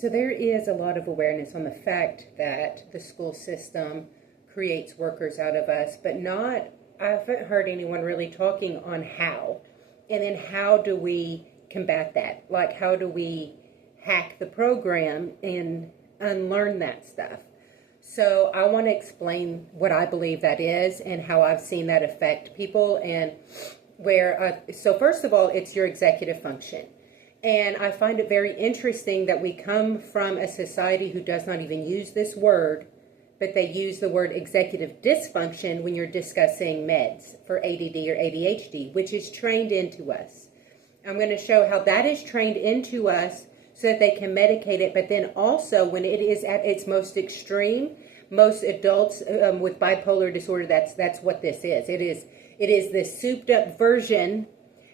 So there is a lot of awareness on the fact that the school system creates workers out of us, but I haven't heard anyone really talking on how. And then how do we combat that? Like, how do we hack the program and unlearn that stuff? So I want to explain what I believe that is and how I've seen that affect people. And so first of all, it's your executive function. And I find it very interesting that we come from a society who does not even use this word, but they use the word executive dysfunction when you're discussing meds for ADD or ADHD, which is trained into us. I'm going to show how that is trained into us so that they can medicate it. But then also when it is at its most extreme, most adults with bipolar disorder, that's what this is. It is this souped up version.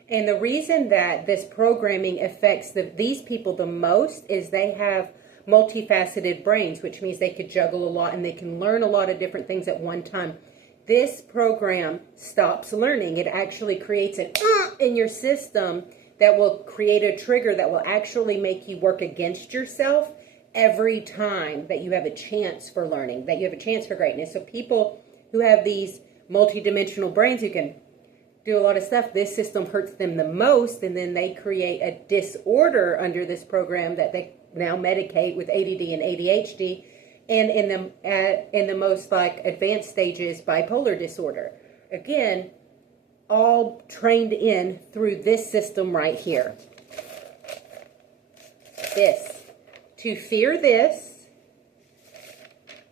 And the reason that this programming affects these people the most is they have multifaceted brains, which means they could juggle a lot and they can learn a lot of different things at one time. This program stops learning. It actually creates an in your system that will create a trigger that will actually make you work against yourself every time that you have a chance for learning, that you have a chance for greatness. So people who have these multidimensional brains who can do a lot of stuff, this system hurts them the most, and then they create a disorder under this program that they now medicate with ADD and ADHD, and in the most like advanced stages, bipolar disorder. Again, all trained in through this system right here. This. To fear this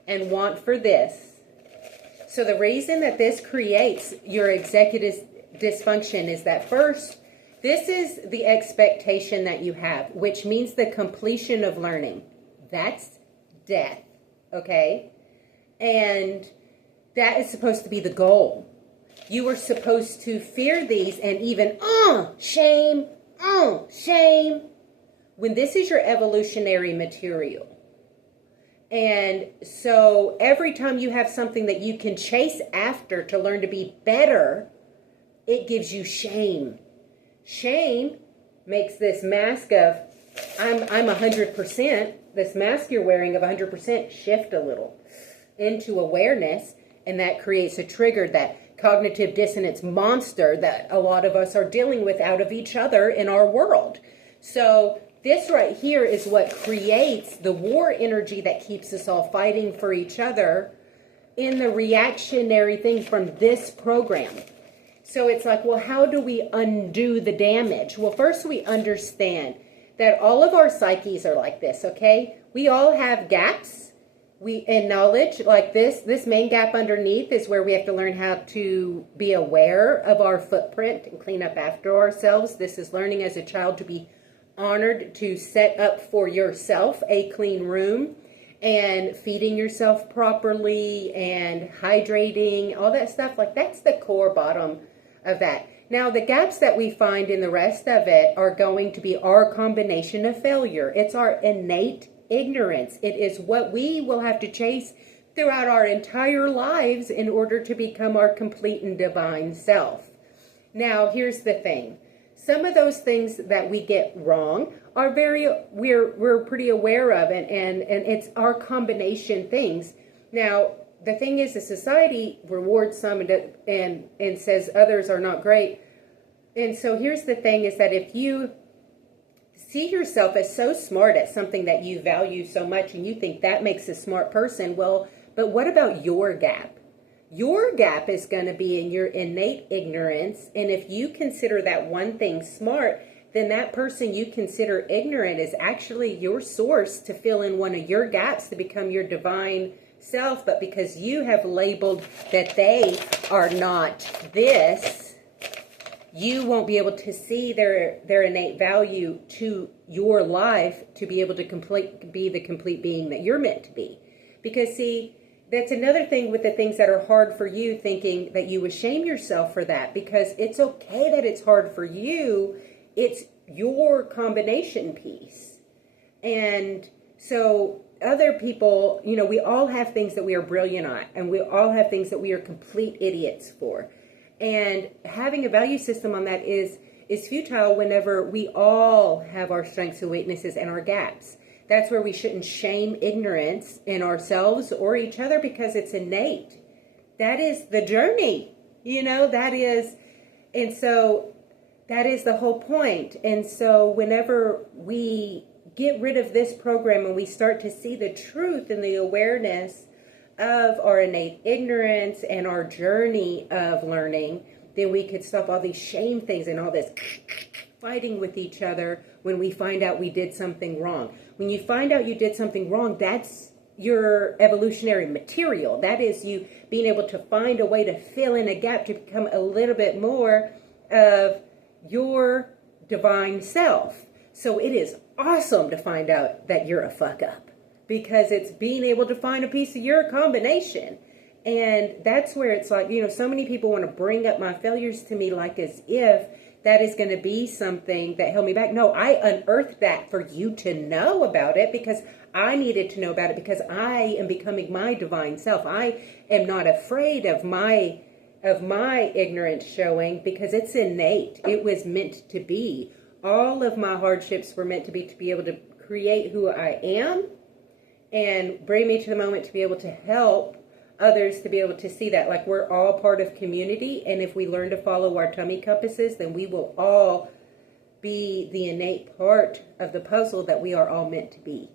and want for this. So the reason that this creates your executive dysfunction is that first, this is the expectation that you have, which means the completion of learning. That's death, okay? And that is supposed to be the goal. You are supposed to fear these and even, shame, shame, when this is your evolutionary material. And so every time you have something that you can chase after to learn to be better, it gives you shame. Shame makes this mask of, I'm 100%, this mask you're wearing of 100% shift a little into awareness, and that creates a trigger, that cognitive dissonance monster that a lot of us are dealing with out of each other in our world. So this right here is what creates the war energy that keeps us all fighting for each other in the reactionary thing from this program. So it's like, well, how do we undo the damage? Well, first we understand that all of our psyches are like this, okay? We all have gaps. In knowledge, like this main gap underneath is where we have to learn how to be aware of our footprint and clean up after ourselves. This is learning as a child to be honored, to set up for yourself a clean room and feeding yourself properly and hydrating, all that stuff. Like, that's the core bottom of that. Now, the gaps that we find in the rest of it are going to be our combination of failure. It's our innate ignorance. It is what we will have to chase throughout our entire lives in order to become our complete and divine self. Now, here's the thing. Some of those things that we get wrong are we're pretty aware of, and it's our combination things. Now, the thing is, the society rewards some and says others are not great. And so here's the thing, is that if you see yourself as so smart at something that you value so much and you think that makes a smart person, well, but what about your gap? Your gap is going to be in your innate ignorance. And if you consider that one thing smart, then that person you consider ignorant is actually your source to fill in one of your gaps to become your divine self. But because you have labeled that they are not this, you won't be able to see their innate value to your life to be able to be the complete being that you're meant to be. Because, see, that's another thing with the things that are hard for you, thinking that you would shame yourself for that, because it's okay that it's hard for you. It's your combination piece. And so other people, we all have things that we are brilliant at, and we all have things that we are complete idiots for. And having a value system on that is futile whenever we all have our strengths and weaknesses and our gaps. That's where we shouldn't shame ignorance in ourselves or each other because it's innate. That is the journey, and so that is the whole point. And so whenever we get rid of this program and we start to see the truth and the awareness of our innate ignorance and our journey of learning, then we could stop all these shame things and all this fighting with each other when we find out we did something wrong. When you find out you did something wrong, that's your evolutionary material. That is you being able to find a way to fill in a gap to become a little bit more of your divine self. So it is awesome to find out that you're a fuck up, because it's being able to find a piece of your combination. And that's where it's like, so many people want to bring up my failures to me like as if that is going to be something that held me back. No, I unearthed that for you to know about it, because I needed to know about it, because I am becoming my divine self. I am not afraid of my ignorance showing, because it's innate. It was meant to be. All of my hardships were meant to be able to create who I am and bring me to the moment to be able to help others to be able to see that. Like, we're all part of community, and if we learn to follow our tummy compasses, then we will all be the innate part of the puzzle that we are all meant to be.